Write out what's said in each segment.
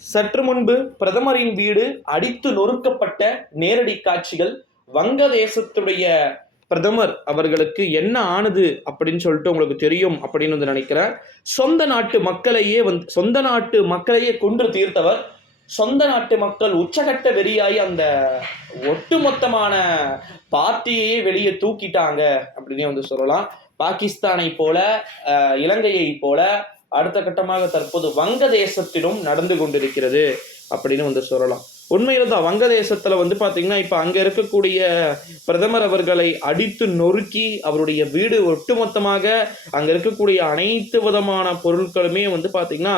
சற்று முன்பு பிரதமரின் வீடு அடித்து நொறுக்கப்பட்ட நேரடி காட்சிகள் வங்கதேசத்துடைய பிரதமர் அவர்களுக்கு என்ன ஆனது அப்படின்னு சொல்லிட்டு உங்களுக்கு தெரியும் அப்படின்னு வந்து நினைக்கிறேன். சொந்த நாட்டு மக்களையே வந்து சொந்த நாட்டு மக்களையே கொன்று தீர்த்தவர். சொந்த நாட்டு மக்கள் உச்சகட்ட வெறியாகி அந்த ஒட்டுமொத்தமான பார்ட்டியையே வெளியே தூக்கிட்டாங்க அப்படின்னே வந்து சொல்லலாம். பாகிஸ்தானை போல இலங்கையை போல அடுத்த கட்டமாக தற்போது வங்கதேசத்திலும் நடந்து கொண்டிருக்கிறது அப்படின்னு வந்து சொல்லலாம். உண்மையில தான் வங்கதேசத்துல வந்து பாத்தீங்கன்னா இப்ப அங்க இருக்கக்கூடிய பிரதமர் அவர்களை அடித்து நொறுக்கி அவருடைய வீடு ஒட்டுமொத்தமாக அங்க இருக்கக்கூடிய அனைத்து விதமான பொருட்களுமே வந்து பாத்தீங்கன்னா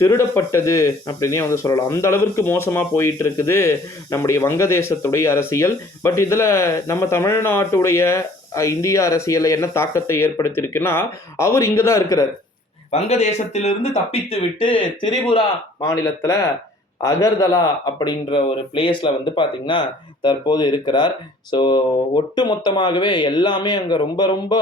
திருடப்பட்டது அப்படின்னே வந்து சொல்லலாம். அந்த அளவிற்கு மோசமா போயிட்டு இருக்குது நம்முடைய வங்கதேசத்துடைய அரசியல். பட் இதுல நம்ம தமிழ்நாட்டுடைய இந்திய அரசியல்ல என்ன தாக்கத்தை ஏற்படுத்தியிருக்குன்னா அவர் இங்கே தான் இருக்கிறார். வங்கதேசத்திலிருந்து தப்பித்து விட்டு திரிபுரா மாநிலத்துல அகர்தலா அப்படின்ற ஒரு பிளேஸ்ல வந்து பாத்தீங்கன்னா தற்போது இருக்கிறார். ஸோ ஒட்டு மொத்தமாகவே எல்லாமே அங்க ரொம்ப ரொம்ப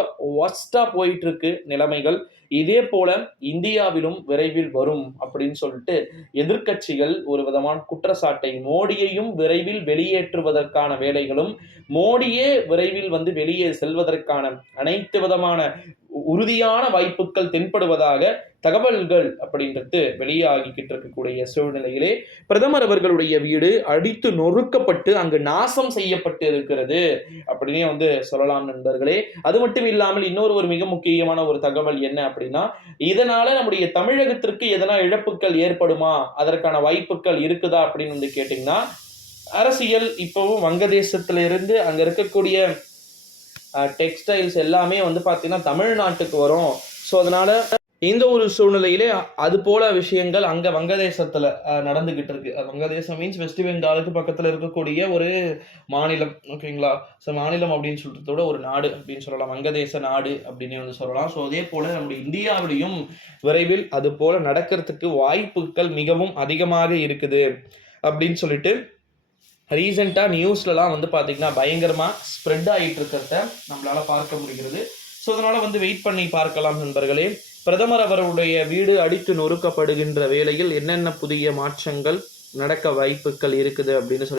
ஒஸ்டா போயிட்டு இருக்கு நிலைமைகள். இதே போல இந்தியாவிலும் விரைவில் வரும் அப்படின்னு சொல்லிட்டு எதிர்க்கட்சிகள் ஒரு விதமான குற்றச்சாட்டை மோடியையும் விரைவில் வெளியேற்றுவதற்கான வேலைகளும் மோடியே விரைவில் வந்து வெளியே செல்வதற்கான அனைத்து விதமான உறுதியான வாய்ப்புகள் தென்படுவதாக தகவல்கள் அப்படின்றது வெளியாகிக்கிட்டு இருக்கக்கூடிய சூழ்நிலையிலே பிரதமர் அவர்களுடைய வீடு அடித்து நொறுக்கப்பட்டு அங்கு நாசம் செய்யப்பட்டு இருக்கிறது அப்படின்னே வந்து சொல்லலாம் நண்பர்களே. அது மட்டும் இல்லாமல் இன்னொரு ஒரு மிக முக்கியமான ஒரு தகவல் என்ன அப்படின்னா இதனால நம்முடைய தமிழகத்திற்கு எதனா இழப்புகள் ஏற்படுமா? அதற்கான வாய்ப்புகள் இருக்குதா அப்படின்னு வந்து கேட்டிங்கன்னா அரசியல் இப்போவும் வங்கதேசத்திலிருந்து அங்க இருக்கக்கூடிய டெக்ஸ்டைல்ஸ் எல்லாமே வந்து பார்த்தீங்கன்னா தமிழ்நாட்டுக்கு வரும். ஸோ அதனால இந்த ஒரு சூழ்நிலையிலே அது போல விஷயங்கள் அங்கே வங்கதேசத்தில் நடந்துக்கிட்டு நடந்துகிட்டு இருக்கு. வங்கதேசம் மீன்ஸ் வெஸ்ட் பெங்காலுக்கு பக்கத்தில் இருக்கக்கூடிய ஒரு மாநிலம் ஓகேங்களா ஸோ மாநிலம் அப்படின்னு சொல்றத விட ஒரு நாடு அப்படின்னு சொல்லலாம். வங்கதேச நாடு அப்படின்னு வந்து சொல்லலாம். ஸோ அதே போல நம்முடைய இந்தியாவிலையும் விரைவில் அது போல நடக்கிறதுக்கு வாய்ப்புகள் மிகவும் அதிகமாக இருக்குது அப்படின்னு சொல்லிட்டு ரீசெண்டாக நியூஸ்லலாம் வந்து பார்த்திங்கன்னா பயங்கரமாக ஸ்ப்ரெட் ஆகிட்டு இருக்கிறத நம்மளால பார்க்க முடிகிறது. ஸோ அதனால் வந்து வெயிட் பண்ணி பார்க்கலாம் நண்பர்களே. பிரதமர் அவருடைய வீடு அடித்து நொறுக்கப்படுகின்ற வேளையில் என்னென்ன புதிய மாற்றங்கள் நடக்க வாய்ப்புகள் இருக்குது அப்படின்னு சொல்லி